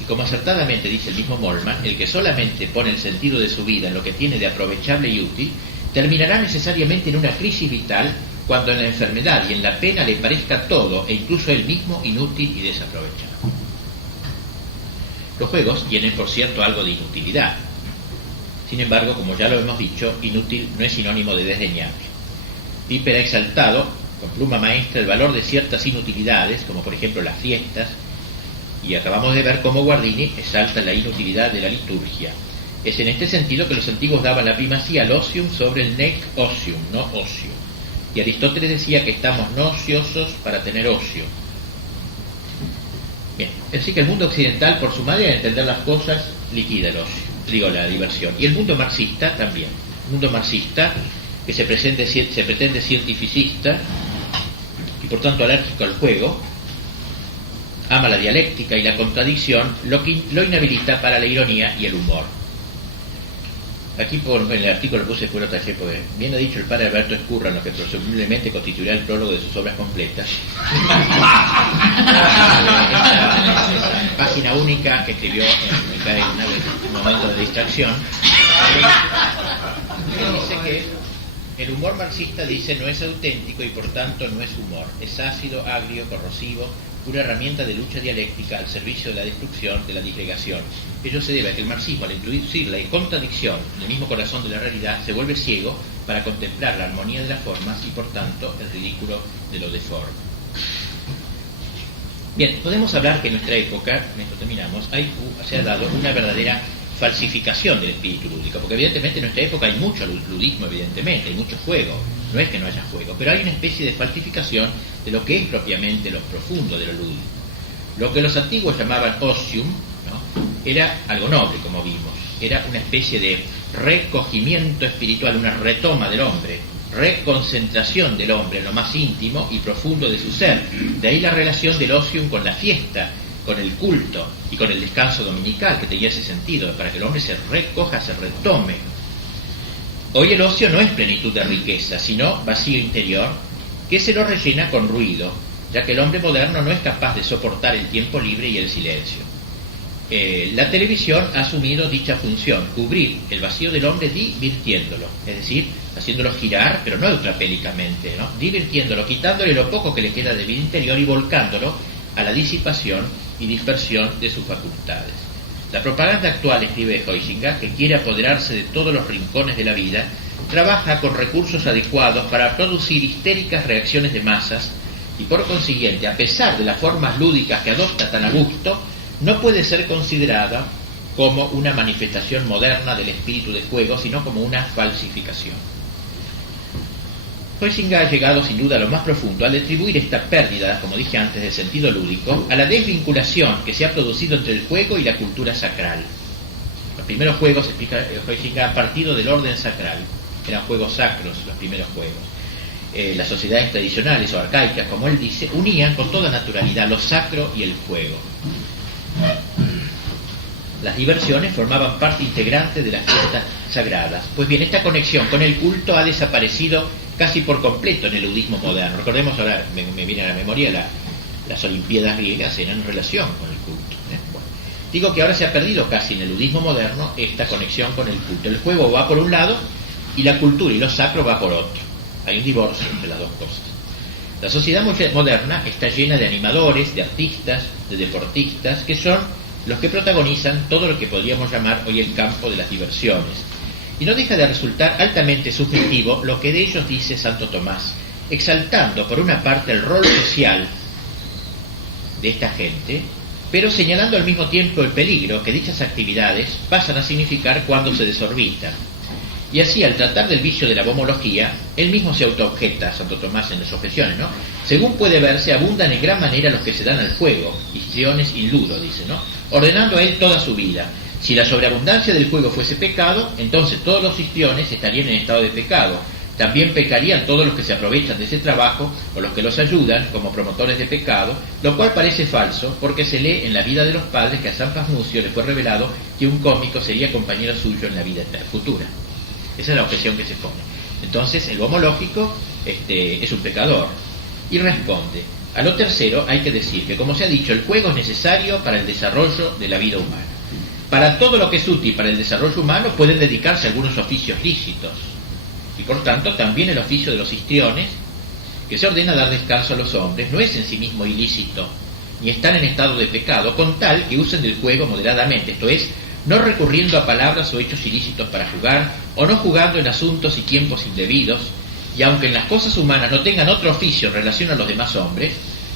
y como acertadamente dice el mismo Moltmann, el que solamente pone el sentido de su vida en lo que tiene de aprovechable y útil, terminará necesariamente en una crisis vital cuando en la enfermedad y en la pena le parezca todo, e incluso él mismo, inútil y desaprovechado. Los juegos tienen, por cierto, algo de inutilidad. Sin embargo, como ya lo hemos dicho, inútil no es sinónimo de desdeñable. Piper ha exaltado, con pluma maestra, el valor de ciertas inutilidades, como por ejemplo las fiestas, y acabamos de ver cómo Guardini exalta la inutilidad de la liturgia. Es en este sentido que los antiguos daban la primacía al ocium sobre el nec ocium, no ocio. Y Aristóteles decía que estamos no ociosos para tener ocio. Bien, es decir que el mundo occidental, por su manera de entender las cosas, liquida el ocio, la diversión. Y el mundo marxista también. El mundo marxista, que se pretende cientificista y por tanto alérgico al juego, ama la dialéctica y la contradicción, lo inhabilita para la ironía y el humor. Aquí en el artículo puse puro taller porque bien ha dicho el padre Alberto Escurra, lo que presumiblemente constituirá el prólogo de sus obras completas. Esa página única que escribió en un momento de distracción. Dice que el humor marxista, dice, no es auténtico y por tanto no es humor. Es ácido, agrio, corrosivo, una herramienta de lucha dialéctica al servicio de la destrucción, de la disgregación. Ello se debe a que el marxismo, al introducir la contradicción en el mismo corazón de la realidad, se vuelve ciego para contemplar la armonía de las formas y por tanto el ridículo de lo deforme. Bien, podemos hablar que en nuestra época, en esto terminamos, se ha dado una verdadera falsificación del espíritu lúdico, porque evidentemente en nuestra época hay mucho ludismo, evidentemente, hay mucho juego, no es que no haya juego, pero hay una especie de falsificación de lo que es propiamente lo profundo de lo lúdico. Lo que los antiguos llamaban ocium, ¿no?, era algo noble, como vimos, era una especie de recogimiento espiritual, una retoma del hombre, reconcentración del hombre en lo más íntimo y profundo de su ser. De ahí la relación del ocium con la fiesta, con el culto y con el descanso dominical, que tenía ese sentido, para que el hombre se recoja, se retome. Hoy el ocio no es plenitud de riqueza, sino vacío interior, que se lo rellena con ruido, ya que el hombre moderno no es capaz de soportar el tiempo libre y el silencio. La televisión ha asumido dicha función, cubrir el vacío del hombre divirtiéndolo, es decir, haciéndolo girar, pero no eutrapélicamente, ¿no? Divirtiéndolo, quitándole lo poco que le queda de vida interior y volcándolo a la disipación y dispersión de sus facultades. La propaganda actual, escribe Huizinga, que quiere apoderarse de todos los rincones de la vida, trabaja con recursos adecuados para producir histéricas reacciones de masas y, por consiguiente, a pesar de las formas lúdicas que adopta tan a gusto, no puede ser considerada como una manifestación moderna del espíritu de juego, sino como una falsificación. Huizinga ha llegado sin duda a lo más profundo al atribuir esta pérdida, como dije antes, del sentido lúdico, a la desvinculación que se ha producido entre el juego y la cultura sacral. Los primeros juegos, explica Huizinga, han partido del orden sacral. Eran juegos sacros los primeros juegos. Las sociedades tradicionales o arcaicas, como él dice, unían con toda naturalidad lo sacro y el juego. Las diversiones formaban parte integrante de las fiestas sagradas. Pues bien, esta conexión con el culto ha desaparecido casi por completo en el ludismo moderno. Recordemos, ahora me viene a la memoria las Olimpiadas griegas eran en relación con el culto. Bueno, digo que ahora se ha perdido casi en el ludismo moderno esta conexión con el culto. El juego va por un lado y la cultura y lo sacro va por otro. Hay un divorcio entre las dos cosas. La sociedad moderna está llena de animadores, de artistas, de deportistas, que son los que protagonizan todo lo que podríamos llamar hoy el campo de las diversiones. Y no deja de resultar altamente subjetivo lo que de ellos dice Santo Tomás, exaltando por una parte el rol social de esta gente, pero señalando al mismo tiempo el peligro que dichas actividades pasan a significar cuando se desorbitan. Y así, al tratar del vicio de la bomología, él mismo se autoobjeta, Santo Tomás, en las objeciones, ¿no? Según puede verse, abundan en gran manera los que se dan al juego, histriones in ludo, dice, ¿no? Ordenando a él toda su vida. Si la sobreabundancia del juego fuese pecado, entonces todos los histriones estarían en estado de pecado. También pecarían todos los que se aprovechan de ese trabajo o los que los ayudan como promotores de pecado, lo cual parece falso porque se lee en la vida de los padres que a San Pasmucio le fue revelado que un cómico sería compañero suyo en la vida futura. Esa es la objeción que se pone. Entonces el bomológico es un pecador. Y responde, a lo tercero hay que decir que, como se ha dicho, el juego es necesario para el desarrollo de la vida humana. Para todo lo que es útil para el desarrollo humano pueden dedicarse a algunos oficios lícitos. Y por tanto también el oficio de los histriones, que se ordena dar descanso a los hombres, no es en sí mismo ilícito, ni están en estado de pecado, con tal que usen del juego moderadamente, esto es, no recurriendo a palabras o hechos ilícitos para jugar, o no jugando en asuntos y tiempos indebidos, y aunque en las cosas humanas no tengan otro oficio en relación a los demás hombres,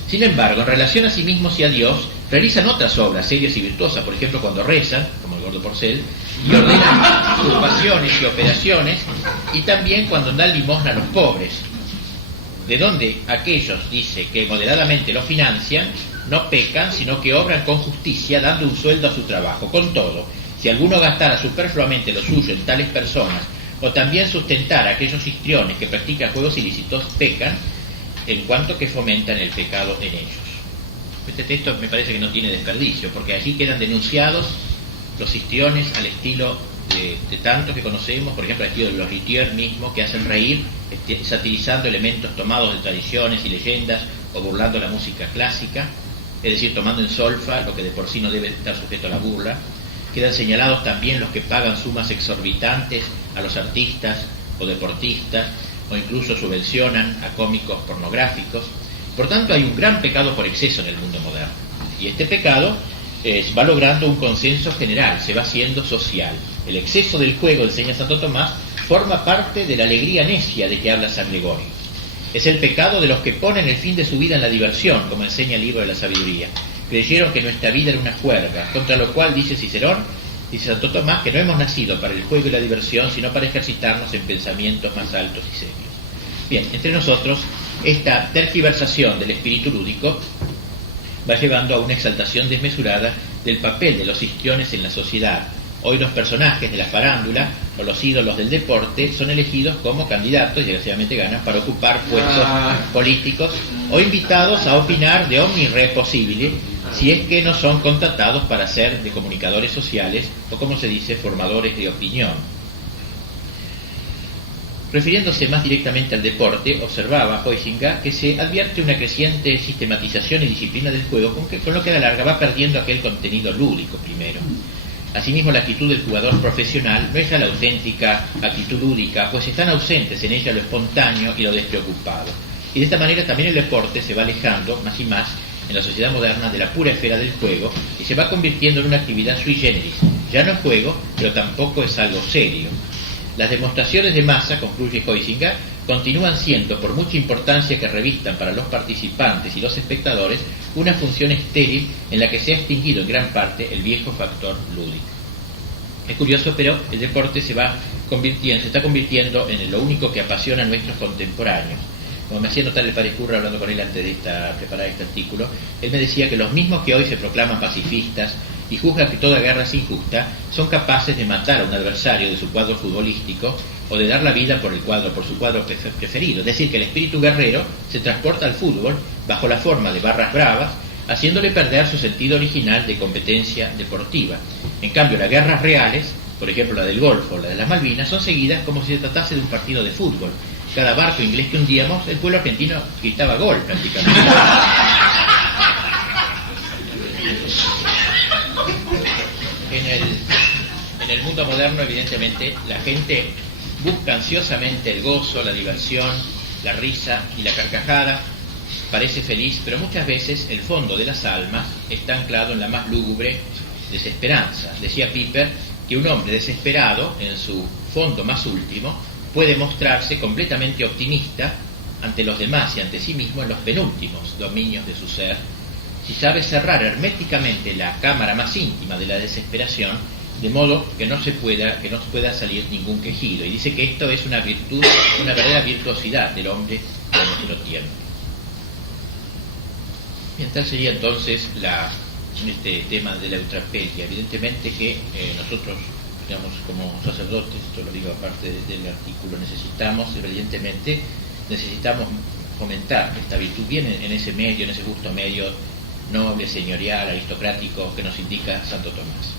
sin embargo, en relación a sí mismos y a Dios, realizan otras obras serias y virtuosas, por ejemplo, cuando rezan, como el gordo Porcel, y ordenan sus pasiones y operaciones, y también cuando dan limosna a los pobres, de donde aquellos, dice, que moderadamente lo financian, no pecan, sino que obran con justicia, dando un sueldo a su trabajo. Con todo, si alguno gastara superfluamente lo suyo en tales personas, o también sustentara a aquellos histriones que practican juegos ilícitos, pecan, en cuanto que fomentan el pecado en ellos. Este texto me parece que no tiene desperdicio, porque allí quedan denunciados los histriones al estilo de tantos que conocemos, por ejemplo, al estilo de los luthiers mismos, que hacen reír, satirizando elementos tomados de tradiciones y leyendas, o burlando la música clásica, es decir, tomando en solfa lo que de por sí no debe estar sujeto a la burla. Quedan señalados también los que pagan sumas exorbitantes a los artistas o deportistas, o incluso subvencionan a cómicos pornográficos. Por tanto, hay un gran pecado por exceso en el mundo moderno. Y este pecado va logrando un consenso general, se va haciendo social. El exceso del juego, enseña Santo Tomás, forma parte de la alegría necia de que habla San Gregorio. Es el pecado de los que ponen el fin de su vida en la diversión, como enseña el libro de la sabiduría. Creyeron que nuestra vida era una juerga, contra lo cual dice Cicerón, dice Santo Tomás, que no hemos nacido para el juego y la diversión, sino para ejercitarnos en pensamientos más altos y serios. Bien, entre nosotros, esta tergiversación del espíritu lúdico va llevando a una exaltación desmesurada del papel de los histriones en la sociedad. Hoy los personajes de la farándula o los ídolos del deporte son elegidos como candidatos, y desgraciadamente ganan, para ocupar puestos políticos o invitados a opinar de omni re possibile, si es que no son contratados para ser de comunicadores sociales o, como se dice, formadores de opinión. Refiriéndose más directamente al deporte, observaba Huizinga que se advierte una creciente sistematización y disciplina del juego, con lo que a la larga va perdiendo aquel contenido lúdico primero. Asimismo, la actitud del jugador profesional no es ya la auténtica actitud lúdica, pues están ausentes en ella lo espontáneo y lo despreocupado. Y de esta manera también el deporte se va alejando más y más en la sociedad moderna de la pura esfera del juego y se va convirtiendo en una actividad sui generis. Ya no es juego, pero tampoco es algo serio. Las demostraciones de masa, concluye Huizinga, continúan siendo, por mucha importancia que revistan para los participantes y los espectadores, una función estéril en la que se ha extinguido en gran parte el viejo factor lúdico. Es curioso, pero el deporte se está convirtiendo en lo único que apasiona a nuestros contemporáneos. Como me hacía notar el padre Curra hablando con él antes de preparar este artículo, él me decía que los mismos que hoy se proclaman pacifistas y juzgan que toda guerra es injusta, son capaces de matar a un adversario de su cuadro futbolístico o de dar la vida por su cuadro preferido. Es decir, que el espíritu guerrero se transporta al fútbol bajo la forma de barras bravas, haciéndole perder su sentido original de competencia deportiva. En cambio, las guerras reales, por ejemplo la del Golfo o la de las Malvinas, son seguidas como si se tratase de un partido de fútbol. Cada barco inglés que hundíamos, el pueblo argentino gritaba gol prácticamente. En el mundo moderno, evidentemente, la gente busca ansiosamente el gozo, la diversión, la risa y la carcajada. Parece feliz, pero muchas veces el fondo de las almas está anclado en la más lúgubre desesperanza. Decía Piper que un hombre desesperado, en su fondo más último, puede mostrarse completamente optimista ante los demás y ante sí mismo en los penúltimos dominios de su ser, si sabe cerrar herméticamente la cámara más íntima de la desesperación, de modo que no pueda salir ningún quejido. Y dice que esto es una virtud, una verdadera virtuosidad del hombre de nuestro tiempo. Bien, tal sería entonces este tema de la eutrapelia. Evidentemente que nosotros, digamos, como sacerdotes, esto lo digo aparte del artículo, necesitamos fomentar esta virtud bien en ese medio, en ese justo medio noble, señorial, aristocrático que nos indica Santo Tomás.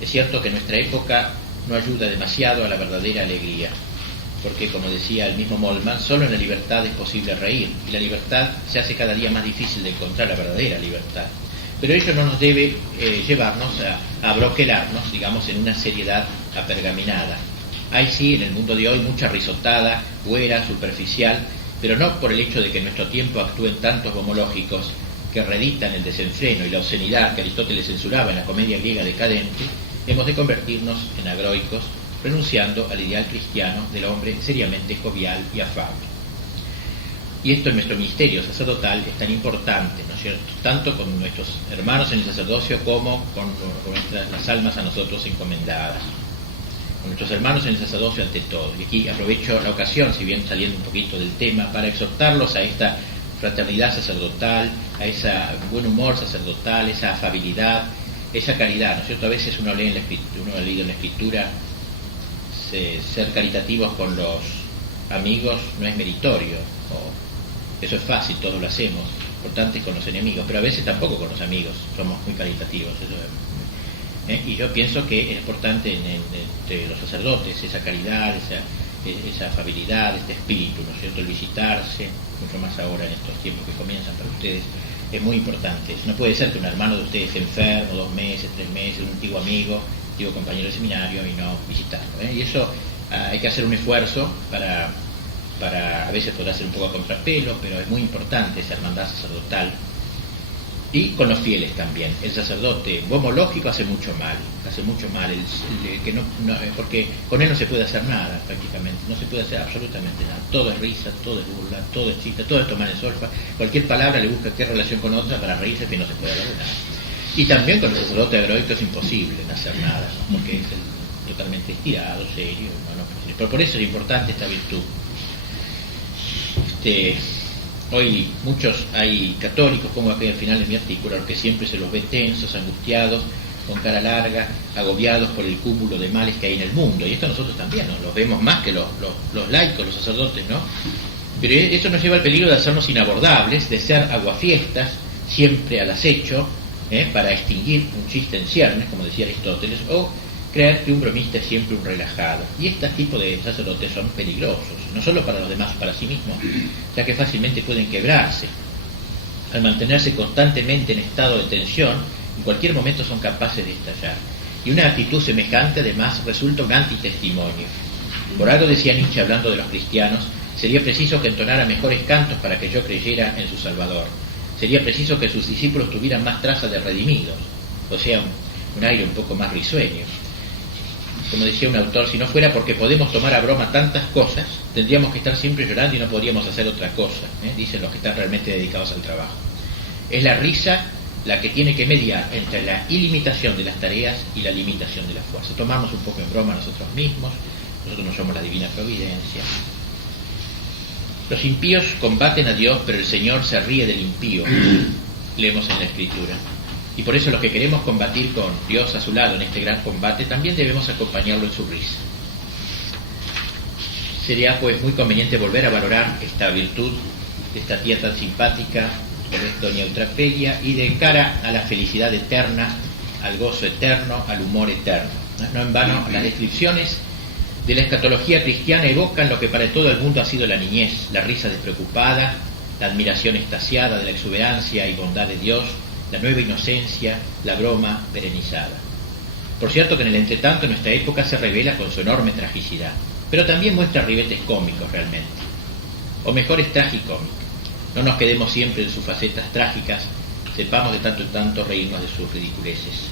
Es cierto que nuestra época no ayuda demasiado a la verdadera alegría, porque, como decía el mismo Moltmann, solo en la libertad es posible reír, y la libertad se hace cada día más difícil de encontrar, la verdadera libertad. Pero ello no nos debe llevarnos a broquelarnos, digamos, en una seriedad apergaminada. Hay sí en el mundo de hoy mucha risotada, güera, superficial, pero no por el hecho de que en nuestro tiempo actúen tantos gomológicos que reeditan el desenfreno y la obscenidad que Aristóteles censuraba en la comedia griega decadente. Hemos de convertirnos en agroicos, renunciando al ideal cristiano del hombre seriamente jovial y afable. Y esto en nuestro ministerio sacerdotal es tan importante, ¿no es cierto?, tanto con nuestros hermanos en el sacerdocio como con las almas a nosotros encomendadas. Con nuestros hermanos en el sacerdocio ante todo. Y aquí aprovecho la ocasión, si bien saliendo un poquito del tema, para exhortarlos a esta fraternidad sacerdotal, a ese buen humor sacerdotal, esa afabilidad, esa caridad, ¿no es cierto? A veces uno ha leído en la Escritura, ser caritativos con los amigos no es meritorio, eso es fácil, todos lo hacemos, importante es con los enemigos, pero a veces tampoco con los amigos somos muy caritativos. Y yo pienso que es importante entre los sacerdotes esa caridad, esa afabilidad, este espíritu, ¿no es cierto?, el visitarse, mucho más ahora en estos tiempos que comienzan para ustedes, es muy importante. No puede ser que un hermano de ustedes esté enfermo 2 meses, 3 meses, un antiguo amigo, antiguo compañero de seminario, y no visitarlo. Y eso hay que hacer un esfuerzo para a veces podrá ser un poco a contrapelo, pero es muy importante esa hermandad sacerdotal. Y con los fieles también. El sacerdote bomológico hace mucho mal, porque con él no se puede hacer nada prácticamente, no se puede hacer absolutamente nada. Todo es risa, todo es burla, todo es chiste, todo es tomar en solfa. Cualquier palabra le busca qué relación con otra para reírse, que no se puede hablar de nada. Y también con el sacerdote agroico es imposible hacer nada, ¿no?, porque es totalmente estirado, serio, no. Pero por eso es importante esta virtud. Hoy hay católicos, pongo aquí al final de mi artículo, a los que siempre se los ve tensos, angustiados, con cara larga, agobiados por el cúmulo de males que hay en el mundo. Y esto nosotros también, ¿no?, los vemos más que los laicos, los sacerdotes, ¿no? Pero esto nos lleva al peligro de hacernos inabordables, de ser aguafiestas, siempre al acecho, para extinguir un chiste en ciernes, como decía Aristóteles, o creer que un bromista es siempre un relajado. Y este tipo de sacerdotes son peligrosos, no solo para los demás, para sí mismos, ya que fácilmente pueden quebrarse. Al mantenerse constantemente en estado de tensión, en cualquier momento son capaces de estallar. Y una actitud semejante además resulta un antitestimonio. Por algo decía Nietzsche, hablando de los cristianos, sería preciso que entonara mejores cantos para que yo creyera en su Salvador. Sería preciso que sus discípulos tuvieran más traza de redimidos, o sea, un aire un poco más risueño. Como decía un autor, si no fuera porque podemos tomar a broma tantas cosas, tendríamos que estar siempre llorando y no podríamos hacer otra cosa, dicen los que están realmente dedicados al trabajo. Es la risa la que tiene que mediar entre la ilimitación de las tareas y la limitación de la fuerza. Tomamos un poco en broma nosotros mismos, nosotros no somos la divina providencia. Los impíos combaten a Dios, pero el Señor se ríe del impío, leemos en la Escritura. Y por eso los que queremos combatir con Dios a su lado en este gran combate, también debemos acompañarlo en su risa. Sería pues muy conveniente volver a valorar esta virtud de esta tía tan simpática, doña Eutrapelia, y de cara a la felicidad eterna, al gozo eterno, al humor eterno. No en vano las descripciones de la escatología cristiana evocan lo que para todo el mundo ha sido la niñez, la risa despreocupada, la admiración extasiada de la exuberancia y bondad de Dios, la nueva inocencia, la broma perenizada. Por cierto que en el entretanto nuestra época se revela con su enorme tragicidad, pero también muestra ribetes cómicos realmente, o mejor es tragicómica. No nos quedemos siempre en sus facetas trágicas, sepamos de tanto en tanto reírnos de sus ridiculeces.